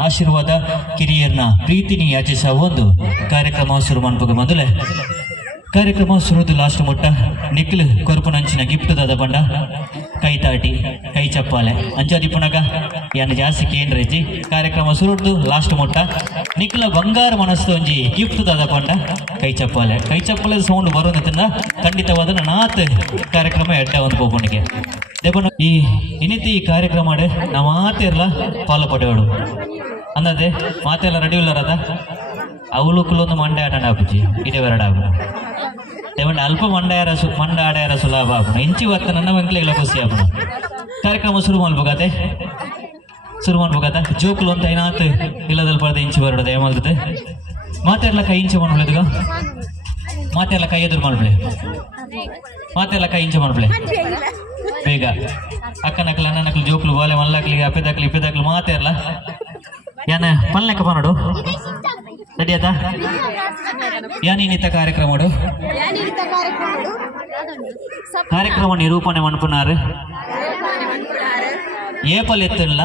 ಆಶೀರ್ವಾದ ಕಿರಿಯರ್ನ ಪ್ರೀತಿನಿ ಯಾಚಿಸುವ ಒಂದು ಕಾರ್ಯಕ್ರಮ ಶುರು ಮಾಡಬೇಕು ಮೊದಲೇ ಕಾರ್ಯಕ್ರಮ ಸುರುದು ಲಾಸ್ಟ್ ಮುಟ್ಟ. ನಿಕ್ಲು ಕೊರಪುನಂಚಿನ ಗಿಫ್ಟ್ ದಾದ ಬಂಡ. ಕೈ ತಾಟಿ, ಕೈ ಚಪ್ಪಾಲೆ ಅಂಚಾದಿಪ್ಪನಾಗ ಯಾನ ಜಾಸ್ತಿ ಕೇಂದ್ರ ಐತಿ ಕಾರ್ಯಕ್ರಮ ಶುರುದು ಲಾಸ್ಟ್ ಮುಟ್ಟ. ನಿಕ್ಲ ಬಂಗಾರ ಮನಸ್ಸು ಒಂಜಿ ಗಿಫ್ಟ್ ದಾದ ಬಂಡ. ಕೈ ಚಪ್ಪಾಲೆ ಕೈ ಚಪ್ಪಾಲೆ ಸೌಂಡ್ ಬರೋದನ್ನ ಖಂಡಿತವಾದ ನಾತ್ ಕಾರ್ಯಕ್ರಮ ಎಡ್ಡ ಒಂದು ಪೋಪಣಿಗೆ ದೇವನ ಈ ಇನಿತಿ ಈ ಕಾರ್ಯಕ್ರಮ ಮಾಡೆ ನಾ ಇರಲ್ಲ ಫಾಲೋ ಪಡೆಯೋಡು ಅಂದದೆ ಮಾತೆಲ್ಲ ರೆಡಿ ಇಲ್ಲರದ ಅವಳುಕುಲೊಂದು ಮಂಡೆ ಆಟ ಆಪುಜಿ ಇದೆ ಎರಡು ಆಗುದು ದೇವಂಡ ಅಲ್ಪ ಮಂಡ್ಯಾರ ಸು ಮಂಡ ಸುಲಾಭ ಆಗುಣ ಇಂಚಿ ಹೊತ್ತ ನನ್ನ ವೆಂಕ್ಲೆಗಳ ಖುಷಿ ಆಗುಣ ಕಾರ್ಯಕ್ರಮ ಶುರು ಮಾಡ್ಬೇಕಾತೆ? ಶುರು ಮಾಡ್ಬೇಕಾತ? ಜೋಕುಲು ಅಂತ ಏನಾತ್? ಇಲ್ಲದಲ್ಲಿ ಬರದ ಇಂಚಿ ಬರೋದು ಏಮಾಗ್ತದೆ ಮಾತೆಲ್ಲ ಕೈ ಇಂಚೆ ಮಾಡ್ಬಿಡೋದು ಮಾತೆಲ್ಲ ಕೈ ಎದುರು ಮಾಡ್ಬಿಡಿ. ಮಾತೆಲ್ಲ ಕೈ ಇಂಚೆ ಮಾಡ್ಬಿಡಿ. ಬೇಗ. ಅಕ್ಕನಕ್ಕಲ ಅಣ್ಣನಕ್ಕಲು ಜೋಕ್ಲು ಬಾಲೆ ಮಲ್ಲಕ್ಲಿಗೆ ಅಪ್ಪೆದಾಕ್ಲಿ ಇಪ್ಪೆದಾಕ್ಲಿ ಮಾತೇ ಅಲ್ಲ ಯಾನ ಮಲ್ಲೆಕ್ಕ ರೆಡಿಯಾದ ಯಾನಿನಿತ ಕಾರ್ಯಕ್ರಮ ಮಾಡು. ಕಾರ್ಯಕ್ರಮ ನಿರೂಪಣೆ ಮನ್ಪುನಾರು. ಏಪಲ್ ಎತ್ತಲ್ಲ?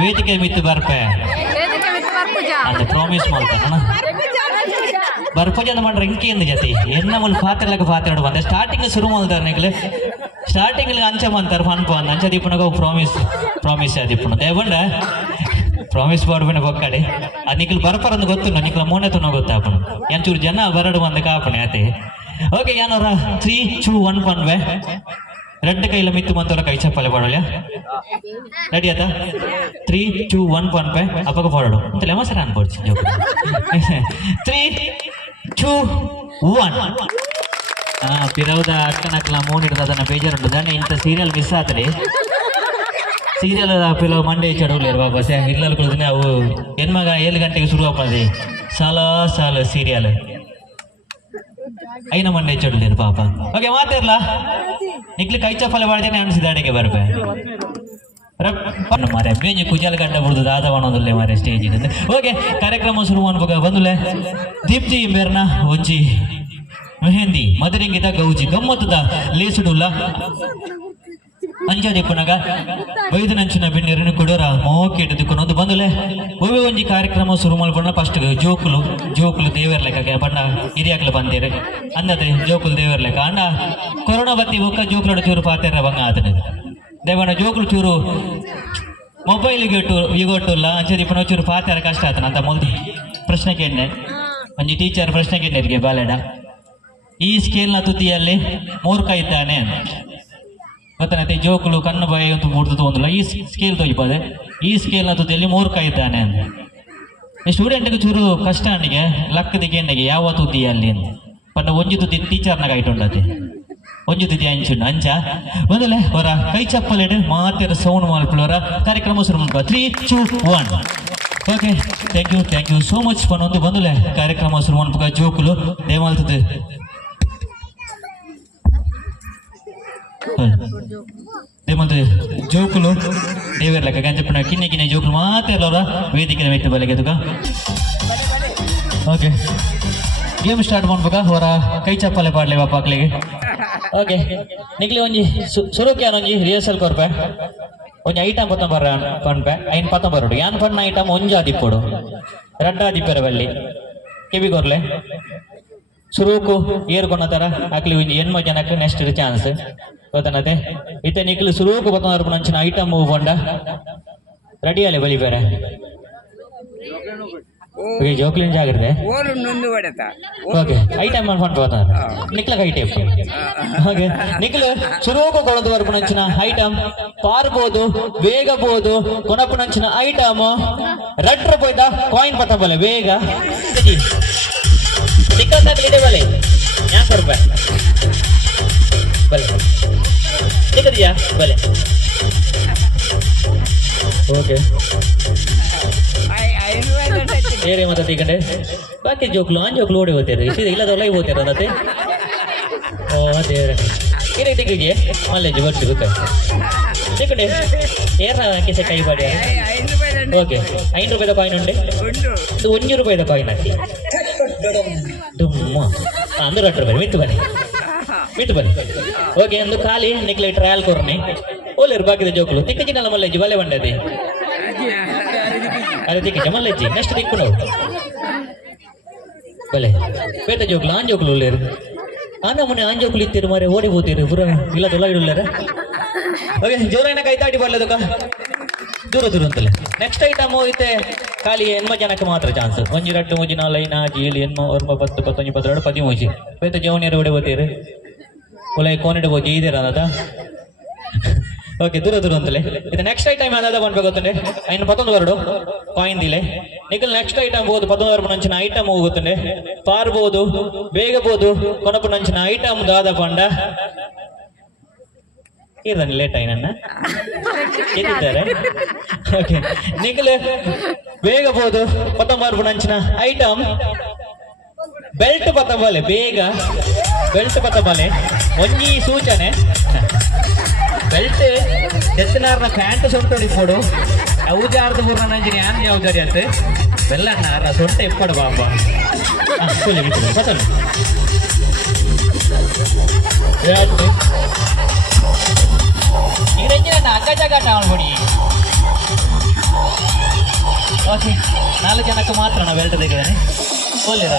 ವೇದಿಕೆ ಮಿತ್ತು ಬರ್ಪೆ. ಪ್ರಾಮಿಸ್ ಮಾಡ್ತಾನ ಬರ್ಪಜನ ಮಾಡ್ರೆ ಇಂಕಿ ಎಂದು ಜತಿ? ಎನ್ನ ಮುಲ್ ಪಾತ್ರೆಲಕ ಪಾತ್ರ ಬಂದೆ. ಸ್ಟಾರ್ಟಿಂಗ್ ಶುರು ಮಾಡ್ತಾರೆ ನೆಗ್ಲೆ ಸ್ಟಾರ್ಟಿಂಗ್ ಅಂಚ ಅಂತಾರೆ ಫನ್ ಪೋ ಅಂಚ ದಿಪ್ಪನಗ ಪ್ರಾಮಿಸ್ ಪ್ರಾಮಿಸ್ ದೀಪನ. ದೇವಂಡ ಪ್ರಾಮಿಸ್ ಮಾಡ್ಬೇನೆ ಬೊಕ್ಕಡೆ ಅದು ನಿಖಲ್ ಬರ್ಪರಂದು ಗೊತ್ತು ನಿಖಲ ಮೂನೆ ತುನ ಗೊತ್ತಾಪಣ ಎಂಚೂರು ಜನ ಬರಡು ಬಂದ ಕಾಪಣೆ ಅತೆ ಓಕೆ ಯಾನೋರ ತ್ರೀ ಟೂ ಒನ್ ಪನ್ವೆ ரெண்டு கையில மித்து மந்தோட கை சப்பால போடலையா ரெடி ஆத்தா த்ரீ டூ ஒன் பண்பேன் அப்பக்கு போடணும் தெரியல சார் நான் போடுச்சு த்ரீ ಟೂ ಒನ್ ಪಿರೌದ ಅಕ್ಕನಕ್ಕಲ ಮೂನ್ ಇಡದ ಅದನ್ನ ಬೇಜಾರು ಉಂಟು ದಾನೆ ಇಂಥ ಸೀರಿಯಲ್ ಮಿಸ್ ಆತದೆ ಸೀರಿಯಲ್ ಪಿಲವ್ ಮಂಡೆ ಚಡುಗಳು ಇರುವ ಬಸ್. ಇಲ್ಲಲ್ಲಿ ಕುಳಿತು ಎನ್ ಹೆಣ್ಮಗ ಏಳು ಗಂಟೆಗೆ ಶುರು ಆಗ್ತದೆ ಸಾಲ ಸಾಲ, ಸೀರಿಯಲ್. ಐನ ಮಂಡೆ ಚಡುಲೇನು ಪಾಪ. ಓಕೆ ಮಾತಿರ್ಲ ನಿಕ್ಲಿ ಕೈ ಚಪ್ಪಲೆ ಮಾಡ್ತೇನೆ ಅನಿಸಿದ ಅಡಿಗೆ ಬರ್ಬೆ. ಮಾರೆ ಕುಜಲ್ ಗಡ್ಡ ಬಿಡುದು ದಾದವಣದಲ್ಲೇ ಮಾರೆ ಸ್ಟೇಜ್ ಓಕೆ, ಕಾರ್ಯಕ್ರಮ ಶುರು ಮಾಡ್ಬೇಕ ಬಂದ್ಲೆ. ದೀಪ್ತಿ ಮೇರ್ನ ಒಂಜಿ, ಮೆಹಂದಿ ಮದರಿಂಗಿದ ಗೌಜಿ, ಗಮ್ಮತ್ತದ, ಲೇಸುಡುಲ್ಲ. ಅಂಜಾದಿ ಪುನಗ ವೈದು ನಂಚಿನ ಬೆನ್ನಿರನ್ನು ಕೊಡೋರ ಒಂದು ಬಂದುಲೆ. ಒಬ್ಬೆ ಒಂಜಿ ಕಾರ್ಯಕ್ರಮ ಶುರು ಮಾಡ್ಕೊಂಡ ಫಸ್ಟ್ ಜೋಕುಲು ಜೋಕುಲು ದೇವರ ಲೆಕ್ಕ ಬಣ್ಣ ಹಿರಿಯಾಕ್ಲು ಬಂದಿರು. ಅಂದದೆ ಜೋಕುಲು ದೇವರ ಲೆಕ್ಕ ಅಣ್ಣ, ಕೊರೋನಾ ಬತ್ತಿ ಒಕ್ಕ ಜೋಕುಲು ಚೂರು ಪಾತೆರ ಬಂಗ ಆತನೆ ದೇವಣ್ಣ, ಜೋಕುಲು ಚೂರು ಮೊಬೈಲ್ ಗೆಟ್ಟು ಈಗೊಟ್ಟುಲ್ಲ ಅಂಜಾದಿಪ್ಪನ ಪುನಃ ಚೂರು ಪಾತೆರ ಕಷ್ಟ ಆತನ ಅಂತ ಮೊದಲು ಪ್ರಶ್ನೆ ಕೇಂಡೆ ಒಂಜಿ ಟೀಚರ್ ಪ್ರಶ್ನೆ ಕೇಂದ್ರಿಗೆ ಬಾಲೆಡ ಈ ಸ್ಕೇಲ್ನ ತುದಿಯಲ್ಲಿ ಮೂರ್ಖ ಇದ್ದಾನೆ. ಗೊತ್ತಾನೈತೆ ಜೋಕುಲು ಕಣ್ಣು ಬಾಯಿ ಅಂತ ಮೂಡ್ತದ್ದು ಒಂದಿಲ್ಲ ಈ ಸ್ಕೇಲ್ ತೊಯ್ಬೋದೆ ಈ ಸ್ಕೇಲ್ ಅಂತದಲ್ಲಿ ಮೂರ್ಖ ಇದ್ದಾನೆ ಅಂತ. ಸ್ಟೂಡೆಂಟ್ ಸ್ಟೂಡೆಂಟ್ಗೆ ಚೂರು ಕಷ್ಟ ಅಣ್ಣಿಗೆ ಲಕ್ಕದಿಗೆ ಎಣ್ಣೆಗೆ ಯಾವ ತುದಿಯಲ್ಲಿ ಅಂತ. ಪಂಡ ಒಂಜಿ ತುದಿ ಟೀಚರ್ನಾಗ ಉಂಡತೆ. ಒಂಜಿ ತುದಿ ಅಂಚುಂಡು ಅಂಚ? ಮೊದಲೇ ಹೊರ ಕೈ ಚಪ್ಪಲಿಡು ಮಾತಿರ ಸೌಂಡ್ ಮಾಡ್ಕೊಳ್ಳೋರ ಕಾರ್ಯಕ್ರಮ ಶುರು ಮಾಡ್ಕೋ. Three two one okay thank you thank you so much ಪಣ್ಣ ಒಂದು ಬಂದಲೆ, ಕಾರ್ಯಕ್ರಮ ಶುರು ಮಾಡ್ಕೊ ಜೋಕುಲು. ದೇವಾಲ್ತದೆ ಮತ್ತೆ ಜೋಕುಲು. ದೇವರ ಲೆಕ್ಕ ಗಂಜಪ್ಪನ ಕಿನ್ನೆ ಕಿನ್ನೆ ಜೋಕುಲು ಮಾತ್ರ ಎಲ್ಲರ ವೇದಿಕೆ ವ್ಯಕ್ತಿ ಬಲೆಗೆ ಓಕೆ. ಗೇಮ್ ಸ್ಟಾರ್ಟ್ ಮಾಡ್ಬೇಕಾ? ಹೊರ ಕೈ ಚಪ್ಪಲೆ ಪಾಡ್ಲೆ ಬಾಪ ಮಕ್ಳಿಗೆ. ಓಕೆ. ನಿಕ್ಲಿ ಒಂಜಿ ಸುರುಕಿ ಒಂಜಿ ರಿಹರ್ಸಲ್ ಕೊರ್ಪೆ ಒಂಜಿ ಐಟಮ್ ಪತ್ತ ಬರ ಪನ್ಪೆ. ಐನ್ ಪತ್ತ ಬರೋಡು ಯಾನ್ ಪಣ್ಣ ಐಟಮ್ ಒಂಜಾ ದಿಪ್ಪೋಡು. ರಡ್ಡ ದಿಪ್ಪೆರ ಬಲ್ಲಿ ಕಿವಿ ಕೊರ್ಲೆ. ಸುರುಕು, ಏರ್ಕೊಂಡ ತರ. ಆಕ್ಲಿ ಒಂಜಿ ಎನ್ಮ ಜನಕ್ಕೆ ನೆಕ್ಸ್ಟ್ ಚಾನ್ಸ್ ಗೊತ್ತನತೆ ಇತ್ತೆ ನಿಖಿಲ್ ಸುರೂಕು ಬತ್ತೊಂದು ಅಂಚಿನ ಐಟಮ್ ಮೂವ್ ಬಂಡ ರೆಡಿ ಅಲ್ಲಿ ಬಲಿ ಬೇರೆ. ಓಕೆ ಜೋಕ್ಲಿನ್ ಜಾಗ್ರತೆ. ಓಕೆ ಐಟಮ್ ಅನ್ಕೊಂಡು ಹೋದ ನಿಕ್ಲಕ್ ಐಟಮ್ ಓಕೆ ನಿಕ್ಲು ಸುರೂಕು ಕೊಳದು ವರಪು ನಂಚಿನ ಐಟಮ್ ಪಾರ್ಬೋದು ವೇಗಬೋದು ಕೊನಪು ನಂಚಿನ ಐಟಮ್ ರಟ್ರ ಪೋಯ್ದ ಕಾಯಿನ್ ಪತ ಬಲೆ ಬೇಗ ನಿಕ್ಲ ಬಲೆ ಯಾಕೆ ಬರಬೇಕು ಬಲೆ ನಿಕ್ಕದಿಯಾ ಬಲೆ ಓಕೆ ಬೇರೆ ಮತ್ತೆ ತಿಗಂಡೆ ಬಾಕಿ ಜೋಕ್ಲು ಆನ್ ಜೋಕ್ಲು ಓಡಿ ಹೋಗ್ತಾರೆ ಇಷ್ಟು ಇಲ್ಲದ ಲೈವ್ ಹೋಗ್ತಾರೆ ಅನ್ನತ್ತೆ ಓ ದೇವ್ರೆ ಈ ರೀತಿ ತಿಗಿಗೆ ಮಲ್ಲೇಜ್ ಬರ್ಸಿ ಗೊತ್ತ ತಿಕ್ಕಂಡೆ ಏರ ಕಿಸೆ ಕೈ ಬಾಡಿ ಐದು ರೂಪಾಯಿ ಓಕೆ ಐದು ರೂಪಾಯಿದ ಕಾಯಿನ್ ಉಂಡೆ ಉಂಟು ಇದು ಒಂದು ರೂಪಾಯಿದ ಕಾಯಿನ್ ಹಾಕಿ ದುಮ್ಮ ಅಂದ್ರೆ ಹತ್ತು ರೂಪಾಯಿ ಮಿತ್ತು ಬನ್ನಿ ಮಿತ್ತು ಬನ್ನಿ. ಓಕೆ ಒಂದು ಖಾಲಿ ನಿಕ್ಲೆ ಟ್ರಯಲ್ ಕೊರ್ನಿ ಓಲೇರು ಬಾಕಿದ ಜೋಕ್ಲು. ತಿಕ್ಕ ಚಿನ್ನಲ್ಲ ಮಲ್ಲಜ್ಜಿ ಬಲೆ ಬಂಡದಿ. ಅರೆ ತಿಕ್ಕ ದಿಕ್ಕೆ ಜಮಲ್ಲಜ್ಜಿ ನೆಕ್ಸ್ಟ್ ದಿಕ್ಕು ನಾವು. ಬಲೆ ಬೇಟ ಜೋಕ್ಲು ಆಂಜೋಕ್ಲು ಉಳ್ಳೇರು ಆನ ಮುನೆ ಆಂಜೋಕ್ಲು ಇತ್ತೀರು ಮಾರೆ, ಓಡಿ ಹೋಗ್ತೀರು ಪುರ. ಇಲ್ಲ ತೊಲ ಇಡುಳ್ಳಾರ ಓಕೆ ಜೋರೈನ ಕೈತಾಟಿ ಬರ್ಲದಕ್ಕ? ದೂರ ದೂರ ಅಂತಲೇ. ನೆಕ್ಸ್ಟ್ ಐಟಮ್ ಐತೆ ಖಾಲಿ ಎನ್ಮ ಜನಕ್ಕೆ ಮಾತ್ರ ಚಾನ್ಸ್ ಒಂಜಿ ರಟ್ಟು ಮುಜಿ ನಾಲ್ ಐನ ಜೀಲಿ ಹೆಣ್ಮ ಒರ್ಮ ಪತ್ತು ಪತ್ತೊಂಜಿ ಪತ್ತೆರಡು ಪದಿ ಮುಜಿ ಬೇತ ಜವನಿಯರು ಓಡಿ ಹೋಗ್ತೀರು. ಒಳ್ಳೆ ಕೋನೆಡೆ ಹೋಗಿ ಇದ್ದೀರ ಅನ್ನದ ಓಕೆ ದೂರ ದೂರ ಅಂತಲೇ. ಇದು ನೆಕ್ಸ್ಟ್ ಐಟಮ್ ಅನ್ನದ ಬಂದ್ಬೇಕು ಗೊತ್ತಂಡೆ ಐನು ಪತ್ತೊಂದು ವರ್ಡು. ಕಾಯಿನ್ ದಿಲೆ ನಿಖಲ್ ನೆಕ್ಸ್ಟ್ ಐಟಮ್ ಹೋದು ಪತ್ತೊಂದು ವರ್ಡು ನಂಚಿನ ಐಟಮ್ ಹೋಗುತ್ತಂಡೆ ಪಾರ್ಬೋದು ಬೇಗಬಹುದು ಕೊನಪು ನಂಚಿನ ಐಟಮ್ ದಾದ ಪಂಡ ಇರ್ದಾನೆ ಲೇಟ್ ಆಯ್ನನ್ನ ಇದ್ದಾರೆ ಓಕೆ ನಿಖಲ್ ಬೇಗಬೋದು ಪತ್ತೊಂಬರ್ಬು ನಂಚಿನ ಐಟಮ್ ಬೆಲ್ಟ್ ಪತ್ತಬಲೆ ಬೇಗ. ಬೆಲ್ಟ್ ಪತ್ತಬಲೆ ಒಂಜಿ ಸೂಚನೆ. ಬೆಲ್ಟ್ ಎತ್ತನಾರ್ನ ಪ್ಯಾಂಟ್ ಸೊಂಟೋಡಿ ಕೊಡು ಔಜಾರ್ದ ಬುರ್ನ ನಂಜಿನ ಯಾನ್ ಯಾವ್ದಾರಿ ಅಂತ ಬೆಲ್ಲಣ್ಣ ಅರ್ನ ಸೊಂಟ ಇಪ್ಪಡು ಬಾಬ. ಕೂಲಿ ಓಕೆ, ನಾಲ್ಕು ಜನಕ್ಕೆ ಮಾತ್ರ ನಾವು ಬೆಲ್ಟ್ ತೆಗೆದಾನೆ ಒಳ್ಳೆಯದು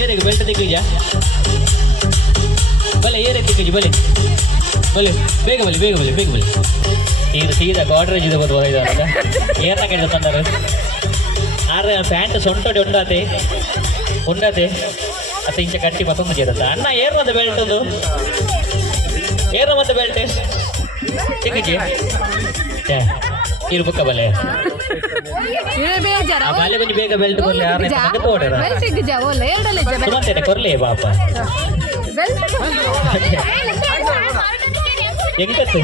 ಏರಿಗೆ ಬೆಲ್ಟ್ ತೆಗೀಜ ಬಲೆ ಏರೆ ತೆಗೀಜಿ ಬಲೆ? ಬಲೆ, ಬೇಗ ಬಲೆ ಬೇಗ ಬಲೆ ಬೇಗ ಬಲೆ. ಇದು ಸೀದಾ ಗಾಡ್ರೇಜ್ ಇದೆ ಬರ್ಬೋದು ಇದಾರ ಏರ್ನ ಕೆಟ್ಟ ತಂದಾರ ಆದ್ರೆ ಪ್ಯಾಂಟ್ ಸೊಂಟೋಡಿ ಉಂಡಾತೆ ಉಂಡಾತೆ. ಅತ್ತ ಇಂಚ ಕಟ್ಟಿ ಮತ್ತೊಂದು ಸೇರುತ್ತ ಅಣ್ಣ ಏರ್ ಮತ್ತೆ ಬೆಲ್ಟ್ ಒಂದು ಏರ್ ಮತ್ತೆ ಬೆಲ್ಟ್ ತೆಗೀಜಿ ಛೇ ಇರು ಬುಕ್ಕ ಬಲೆ. ಇವೆ ಬೇಜಾರ ಆ ಬಾಲ್ಯ ಕೊಂಚ ಬೇಗ ಬೆಲ್ಟ್ ಕೊರ್ಲಿ ಆರ್ನೆ ತನಕ ತೋಡರ ಬೆಲ್ಟ್ ಜಾವಲ್ಲ ಎರಡಲ್ಲ ಜನ ಸುಮಂತೇನೆ ಕೊರ್ಲಿ ಪಾಪ belt ಹೆಂಗತ್ತು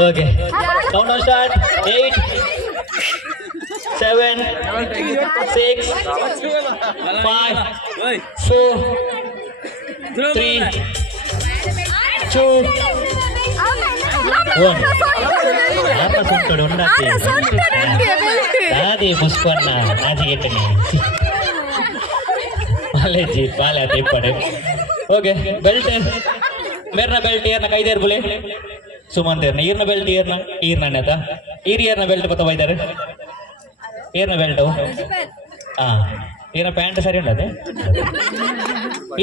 okay. Count down start eight seven six five four three two ಆತ ಸುಟ್ಟೋಡು ಉಂಡಾತಿ ನಾದಿ ಮುಸ್ಪನ್ನ ನಾದಿಗೆಟ್ಟನೆ ಕಾಲೇಜಿ ಬಾಲೆ ಅದೇ ಪಡೆ ಓಕೆ ಬೆಲ್ಟ್, ಮೇರ್ನ ಬೆಲ್ಟ್, ಏರ್ನ ಕೈದೇರ್ ಬುಲೆ. ಸುಮಂತ್ ಏರ್ನ, ಈರ್ನ ಬೆಲ್ಟ್, ಏರ್ನ ಈರ್, ಏರ್ನ ಬೆಲ್ಟ್ ಬತ್ತ ಬೈದಾರೆ ಏರ್ನ ಬೆಲ್ಟ್? ಹಾ ಏನ ಪ್ಯಾಂಟ್ ಸರಿ ಉಂಡದೆ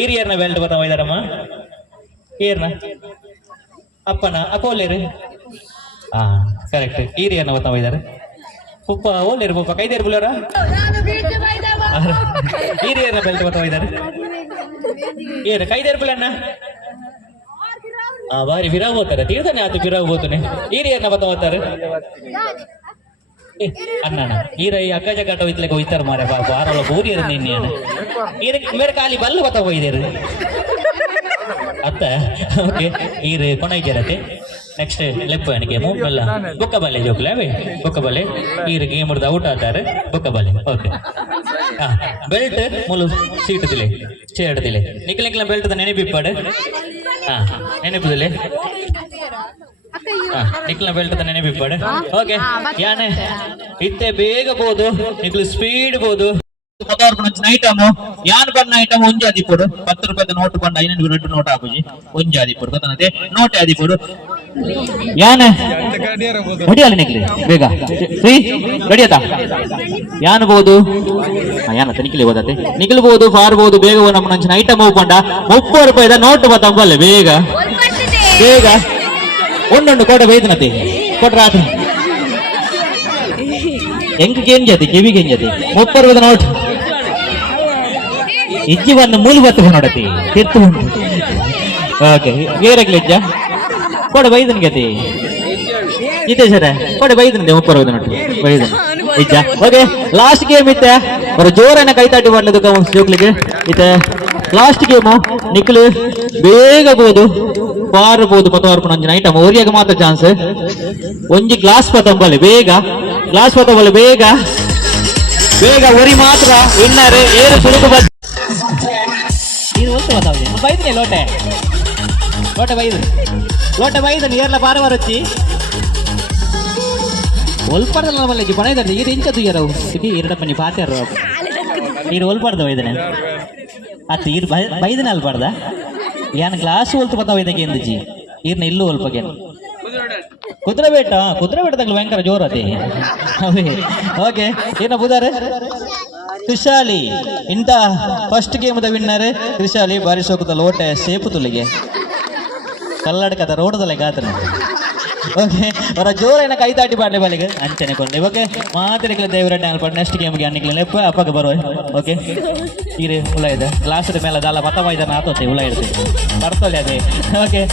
ಈರ್, ಏರ್ನ ಬೆಲ್ಟ್ ಬತ್ತ ಬೈದಾರಮ್ಮ ಏರ್ನ ಅಪ್ಪನ ಅಕೋಲೇರು ಹಾ ಕರೆಕ್ಟ್ ಈರಿ ಅನ್ನ ಬತ್ತ ಬೈದಾರೆ ಉಪ್ಪ ಒಳ್ಳೆಯ ಪಪ್ಪ ಕೈದೇರ್ ಬುಲರ ಈರಿ ಅನ್ನ ಬೆಲ್ಟ್ ಬತ್ತ ಬೈದಾರೆ ಏನು, ಕೈದೇರ್ ಬುಲಣ್ಣ? ಆ ಬಾರಿ ಬಿರಾವ್ ಹೋಗ್ತಾರೆ ತೀರ್ತಾನೆ ಆತು ಬಿರಾವ್ ಹೋಗ್ತಾನೆ ಈರಿ ಅನ್ನ ಬತ್ತ ಹೋಗ್ತಾರೆ. ಅಣ್ಣ ಈರ ಈ ಅಕ್ಕ ಕಟ್ಟ ಹೋಯ್ತಲೆಗೆ ಹೋಯ್ತಾರ ಮಾರೆ ಬಾಬು ಆರಲ್ಲ ಬೋರಿ ಇರ ನಿನ್ನೆ ಈರ ಮೇರೆ ಖಾಲಿ ಬಲ್ಲ ಬತ್ತ ಹೋಯ್ದೇರು ಅತ್ತ. ಓಕೆ ಈರು ಕೊನೈಜರತೆ ನೆಕ್ಸ್ಟ್ ಲೆಪ್ಪ ಅನಿಗೆ ಮೂಲ ಬುಕ್ಕ ಬಲೆ ಜೋಕ್ಲೆ ಅವೇ? ಬುಕ್ಕ ಈ ಈರು ಗೇಮ್ ಹಿಡ್ದು ಔಟ್ ಆತಾರೆ ಬುಕ್ಕ ಬಲೆ ಓಕೆ ಹಾ ಬೆಲ್ಟ್ ಮುಲು ಸೀಟ್ ದಿಲೆ ಚೇರ್ ದಿಲೆ. ನಿಕ್ಲ ನಿಕ್ಲ ಬೆಲ್ಟ್ ನೆನಪಿಪ್ಪಾಡು ಹಾ ನೆನಪಿದಲೆ ಹಾ ನಿಕ್ಲ ಬೆಲ್ಟ್ ನೆನಪಿಪ್ಪಾಡು ಓಕೆ ಯಾನೆ? ಇತ್ತೆ ಬೇಗ ಬೋದು ನಿಕ್ಲು ಸ್ಪೀಡ್ ಬೋದು. ಐಟಮ್ ಯಾನ್ ಬಣ್ಣ ಐಟಮ್ ಒಂಜಿ ಆದಿಪ್ಪುಡು ಪತ್ತು ರೂಪಾಯಿ ನೋಟ್ ಬಂಡ ಐನೂರು ಎರಡು ನೋಟ್ ಹಾಕುಜಿ. ಒಂಜಿ ಆದಿಪ್ಪುಡು ಗೊತ್ತಾನದೆ ನೋಟೆ ಆದಿಪುಡು ಯಾನೆ? ಹೊಡಿಯಲ್ಲ ನಿಕ್ಲಿ, ಬೇಗ. ಫ್ರೀ ರೆಡಿ ಆತ? ಯಾನ್ ನಿಕ್ಲಿ ಓದತ್ತೆ ನಿಕ್ಲ್ಬೋದು ಫಾರ್ಬೋದು ಬೇಗ ನಮ್ಮ ನಂಚಿನ ಐಟಮ್ ಹೋಗ್ಕೊಂಡ ರೂಪಾಯಿದ ನೋಟ್ ಬತ್ತಂಬಲ್ಲ ಬೇಗ. ಬೇಗ. ಒಂದೊಂದು ಕೋಡೆ ಬೈದನತಿ ಕೊಟ್ರ ಹೆಂಗ್ ಗೆಂಜತಿ ಕಿವಿ ಗೆಂಜತಿ ಮುಪ್ಪತ್ತು ರೂಪಾಯಿದ ನೋಟ್ ಇಜ್ಜಿ ಒಂದು ಮೂಲಿ ಬತ್ತು ನೋಡತಿ ತಿತ್ತು ಓಕೆ ಬೇರೆ ಇಜ್ಜ ಕೊಡ ಬೈದನ್ ಗತಿ. ಇದೆ ಸರ? ಕೊಡ ಬೈದನ್ ಮುಪ್ಪರು ನೋಡಿ. ಬೈದನ್. ಇಜ್ಜ ಓಕೆ ಲಾಸ್ಟ್ ಗೇಮ್ ಇತ್ತೆ ಅವ್ರ ಜೋರನ್ನ ಕೈತಾಟಿ ಮಾಡ್ಲದು ಜೋಕ್ಲಿಗೆ. ಇತ್ತೆ ಲಾಸ್ಟ್ ಗೇಮು ನಿಕ್ಲು ಬೇಗ ಬೋದು ಪಾರಬಹುದು ಪತವಾರ್ಪಣ ಅಂಜನ ಐಟಮ್ ಓರಿಯಾಗ ಮಾತ್ರ ಚಾನ್ಸ್ ಒಂಜಿ ಗ್ಲಾಸ್ ಪತಂಬಲ್ಲಿ ಬೇಗ. ಗ್ಲಾಸ್ ಪತಂಬಲ್ಲಿ ಬೇಗ. ಬೇಗ ಒರಿ ಮಾತ್ರ. ವಿನ್ನರ್ ಏರು ಸುರುಕು ಬದ್ ಇದು ಒತ್ತು ಗೊತ್ತಾವ್ದೆ ಬೈದ್ನೆ ಲೋಟೆ. ಲೋಟೆ ಬೈದು. ಲೋಟೆ ಬೈದು ನೀರ್ಲ ಪಾರ ಬರುತ್ತಿ ಒಲ್ಪಡ್ದಲ್ಲ ನಮ್ಮಲ್ಲಿ ಜಿ ಬಣದ ನೀರು ಇಂಚ ತುಯ್ಯರವು ಸಿಗಿ ಮನೆ ಪಾತ್ಯಾರ ನೀರು ಒಲ್ಪಡ್ದ ಬೈದನೆ ಅತ್ತು ಇರು ಬೈದನೆ ಏನ್ ಗ್ಲಾಸ್ ಒಲ್ತು ಬತ್ತಾವ ಇದಕ್ಕೆ ಎಂದಜಿ ಇರ್ನ ಇಲ್ಲೂ ಒಲ್ಪಗೆ ಕುದುರೆ ಬೇಟ ಕುದುರೆ ಬೇಟದಾಗ ಭಯಂಕರ ಜೋರ್ ಅದೇ ಓಕೆ. ಏನ ಬುದಾರೆ ತ್ರಿಶಾಲಿ. ಇಂತ ಫಸ್ಟ್ ಗೇಮ್ದ ವಿನ್ನರ್ ತ್ರಿಶಾಲಿ ಬಾರಿ ಸೋಕದ ಲೋಟೆ ಸೇಪು ತುಲಿಗೆ. ಕಲ್ಲಡ್ಕದ ರೋಡದಲ್ಲೇ ಗಾತ್ರ. ಓಕೆ ಅವರ ಜೋರೈನ ಕೈ ತಾಟಿ ಪಾಡ್ಲೆ ಬಾಲಿಗೆ. ಅಂಚನೆ ಕೊಂಡೆ ಓಕೆ ಮಾತಿರಕ್ಕೆ ದೇವರಡ್ಡೆ ಅಲ್ಪ ನೆಕ್ಸ್ಟ್ ಗೇಮ್ಗೆ ಅನ್ನಿಕ್ಲೆ ಲೆಪ್ಪ ಅಪ್ಪಗೆ ಬರುವ ಓಕೆ ಈಗ ಉಳ ಇದೆ. ಲಾಸ್ಟ್ ಮೇಲೆ ಅದಲ್ಲ ಮತ ಮೈದಾನ ಆತೋತೆ ಉಳ ಇಡ್ತೀವಿ ಬರ್ತೋಲೆ ಅದೇ ಓಕೆ